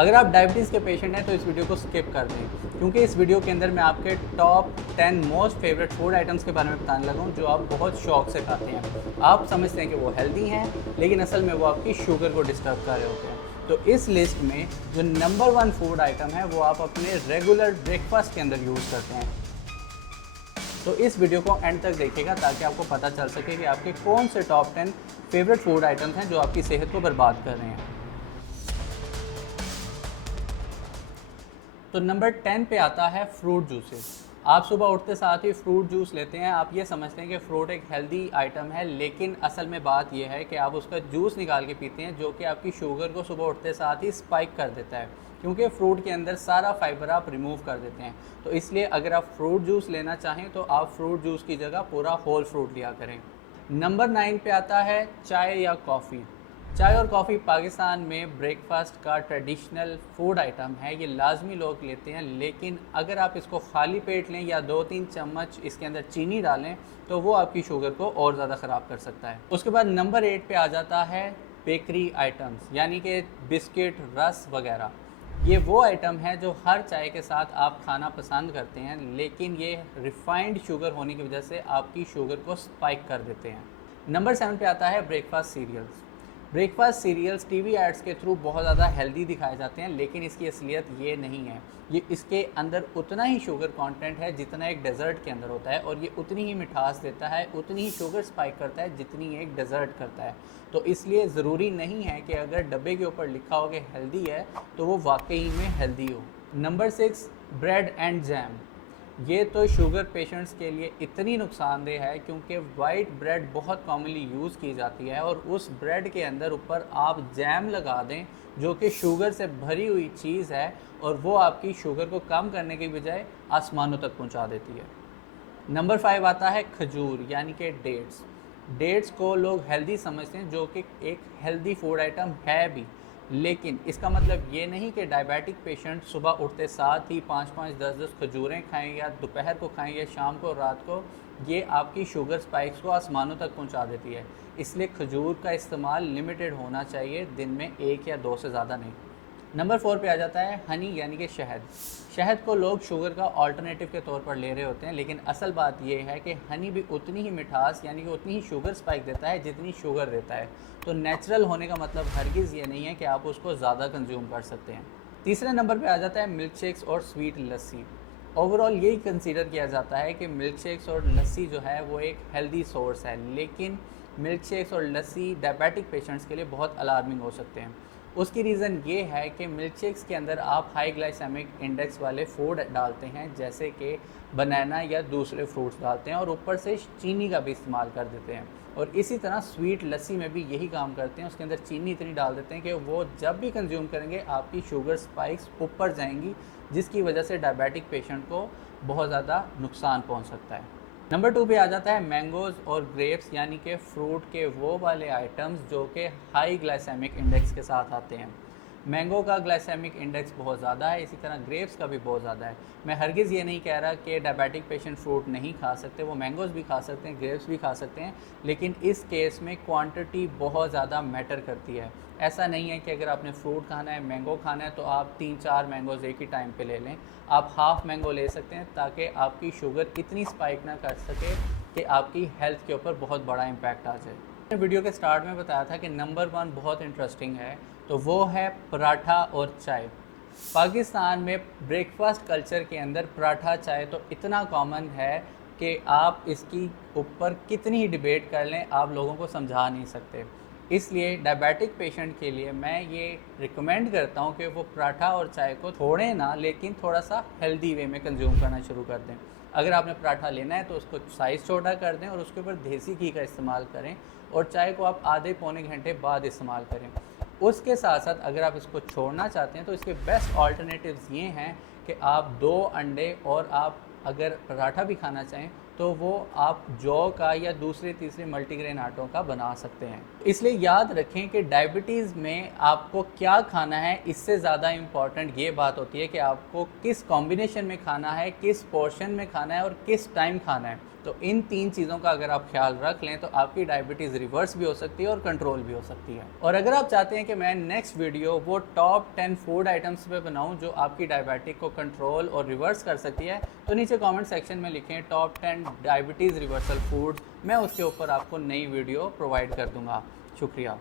अगर आप डायबिटीज़ के पेशेंट हैं तो इस वीडियो को स्किप कर दें, क्योंकि इस वीडियो के अंदर मैं आपके top 10 most favourite food items के बारे में बताने लगा हूँ जो आप बहुत शौक से खाते हैं। आप समझते हैं कि वो हेल्दी हैं, लेकिन असल में वो आपकी शुगर को डिस्टर्ब कर रहे होते हैं। तो इस लिस्ट में जो नंबर 1 फूड आइटम है वो आप अपने रेगुलर ब्रेकफास्ट के अंदर यूज़ करते हैं। तो इस वीडियो को एंड तक देखिएगा ताकि आपको पता चल सके कि आपके कौन से टॉप 10 फेवरेट फूड आइटम्स हैं जो आपकी सेहत को बर्बाद कर रहे हैं। तो नंबर 10 पे आता है फ्रूट जूसेस। आप सुबह उठते साथ ही फ्रूट जूस लेते हैं। आप ये समझते हैं कि फ़्रूट एक हेल्दी आइटम है, लेकिन असल में बात यह है कि आप उसका जूस निकाल के पीते हैं जो कि आपकी शुगर को सुबह उठते साथ ही स्पाइक कर देता है, क्योंकि फ्रूट के अंदर सारा फाइबर आप रिमूव कर देते हैं। तो इसलिए अगर आप फ्रूट जूस लेना चाहें तो आप फ्रूट जूस की जगह पूरा होल फ्रूट लिया करें। नंबर 9 पे आता है चाय या कॉफ़ी। चाय और कॉफ़ी पाकिस्तान में ब्रेकफास्ट का ट्रेडिशनल फूड आइटम है। ये लाजमी लोग लेते हैं, लेकिन अगर आप इसको खाली पेट लें या 2-3 चम्मच इसके अंदर चीनी डालें तो वो आपकी शुगर को और ज़्यादा ख़राब कर सकता है। उसके बाद नंबर 8 पे आ जाता है बेकरी आइटम्स, यानी कि बिस्किट, रस वगैरह। ये वो आइटम है जो हर चाय के साथ आप खाना पसंद करते हैं, लेकिन ये रिफाइंड शुगर होने की वजह से आपकी शुगर को स्पाइक कर देते हैं। नंबर 7 पे आता है breakfast cereals. Breakfast cereals TV ads के थ्रू बहुत ज़्यादा हेल्दी दिखाए जाते हैं, लेकिन इसकी असलियत ये नहीं है। ये इसके अंदर उतना ही शुगर कंटेंट है जितना एक डेज़र्ट के अंदर होता है, और ये उतनी ही मिठास देता है, उतनी ही शुगर स्पाइक करता है जितनी एक डेज़र्ट करता है। तो इसलिए ज़रूरी नहीं है कि अगर डब्बे के ऊपर लिखा हो कि हेल्दी है तो वो वाकई में हेल्दी हो। Number 6 bread and jam. ये तो शुगर पेशेंट्स के लिए इतनी नुकसानदेह है क्योंकि वाइट ब्रेड बहुत कॉमनली यूज़ की जाती है, और उस ब्रेड के अंदर ऊपर आप जैम लगा दें जो कि शुगर से भरी हुई चीज़ है, और वो आपकी शुगर को कम करने की बजाय आसमानों तक पहुंचा देती है। नंबर 5 आता है खजूर, यानी कि डेट्स। डेट्स को लोग हेल्दी समझते हैं, जो कि एक हेल्दी फूड आइटम है भी, लेकिन इसका मतलब ये नहीं कि डायबिटिक पेशेंट सुबह उठते साथ ही 5-5, 10-10 खजूरें खाएं, या दोपहर को खाएं, या शाम को, रात को। ये आपकी शुगर स्पाइक्स को आसमानों तक पहुंचा देती है। इसलिए खजूर का इस्तेमाल लिमिटेड होना चाहिए, दिन में 1 या 2 से ज़्यादा नहीं। नंबर 4 पे आ जाता है हनी, यानी कि शहद। शहद को लोग शुगर का ऑल्टरनेटिव के तौर पर ले रहे होते हैं, लेकिन असल बात यह है कि हनी भी उतनी ही मिठास, यानी कि उतनी ही शुगर स्पाइक देता है जितनी शुगर देता है। तो नेचुरल होने का मतलब हरगिज़ ये नहीं है कि आप उसको ज़्यादा कंज्यूम कर सकते हैं। तीसरे नंबर पे आ जाता है मिल्क शेक्स और स्वीट लस्सी। ओवरऑल यही कंसीडर किया जाता है कि मिल्क शेक्स और लस्सी जो है वो एक हेल्दी सोर्स है, लेकिन मिल्क शेक्स और लस्सी डायबिटिक पेशेंट्स के लिए बहुत अलार्मिंग हो सकते हैं। उसकी रीज़न ये है कि मिल्क शेक्स के अंदर आप हाई ग्लाइसेमिक इंडेक्स वाले फूड डालते हैं, जैसे कि बनाना या दूसरे फ्रूट्स डालते हैं, और ऊपर से चीनी का भी इस्तेमाल कर देते हैं। और इसी तरह स्वीट लस्सी में भी यही काम करते हैं, उसके अंदर चीनी इतनी डाल देते हैं कि वो जब भी कंज्यूम करेंगे आपकी शुगर स्पाइक्स ऊपर जाएंगी, जिसकी वजह से डायबिटिक पेशेंट को बहुत ज़्यादा नुकसान पहुंच सकता है। नंबर 2 पे आ जाता है मैंगोज़ और ग्रेप्स, यानी कि फ्रूट के वो वाले आइटम्स जो कि हाई ग्लाइसेमिक इंडेक्स के साथ आते हैं। मैंगो का ग्लाइसेमिक इंडेक्स बहुत ज़्यादा है, इसी तरह ग्रेप्स का भी बहुत ज़्यादा है। मैं हरगिज़ ये नहीं कह रहा कि डायबिटिक पेशेंट फ्रूट नहीं खा सकते, वो मैंगोज़ भी खा सकते हैं, ग्रेप्स भी खा सकते हैं, लेकिन इस केस में क्वांटिटी बहुत ज़्यादा मैटर करती है। ऐसा नहीं है कि अगर आपने फ्रूट खाना है, मैंगो खाना है, तो आप 3-4 मैंगोज़ एक ही टाइम पे ले लें। आप हाफ़ मैंगो ले सकते हैं ताकि आपकी शुगर इतनी स्पाइक ना कर सके कि आपकी हेल्थ के ऊपर बहुत बड़ा इम्पैक्ट आ जाए। मैंने वीडियो के स्टार्ट में बताया था कि नंबर 1 बहुत इंटरेस्टिंग है, तो वो है पराठा और चाय। पाकिस्तान में ब्रेकफास्ट कल्चर के अंदर पराठा चाय तो इतना कॉमन है कि आप इसकी ऊपर कितनी ही डिबेट कर लें, आप लोगों को समझा नहीं सकते। इसलिए डायबिटिक पेशेंट के लिए मैं ये रिकमेंड करता हूँ कि वो पराठा और चाय को छोड़ें ना, लेकिन थोड़ा सा हेल्दी वे में कंज्यूम करना शुरू कर दें। अगर आपने पराठा लेना है तो उसको साइज़ छोटा कर दें और उसके ऊपर देसी घी का इस्तेमाल करें, और चाय को आप आधे पौने घंटे बाद इस्तेमाल करें। उसके साथ साथ अगर आप इसको छोड़ना चाहते हैं तो इसके बेस्ट ऑल्टरनेटिव्स ये हैं कि आप 2 अंडे, और आप अगर पराठा भी खाना चाहें तो वो आप जौ का या दूसरे तीसरे मल्टीग्रेन आटों का बना सकते हैं। इसलिए याद रखें कि डायबिटीज़ में आपको क्या खाना है, इससे ज़्यादा इम्पॉर्टेंट ये बात होती है कि आपको किस कॉम्बिनेशन में खाना है, किस पोर्शन में खाना है और किस टाइम खाना है। तो इन 3 चीज़ों का अगर आप ख्याल रख लें तो आपकी डायबिटीज़ रिवर्स भी हो सकती है और कंट्रोल भी हो सकती है। और अगर आप चाहते हैं कि मैं नेक्स्ट वीडियो वो टॉप 10 फूड आइटम्स पे बनाऊं जो आपकी डायबिटिक को कंट्रोल और रिवर्स कर सकती है, तो नीचे कमेंट सेक्शन में लिखें टॉप 10 डायबिटीज़ रिवर्सल फूड, मैं उसके ऊपर आपको नई वीडियो प्रोवाइड कर दूंगा। शुक्रिया।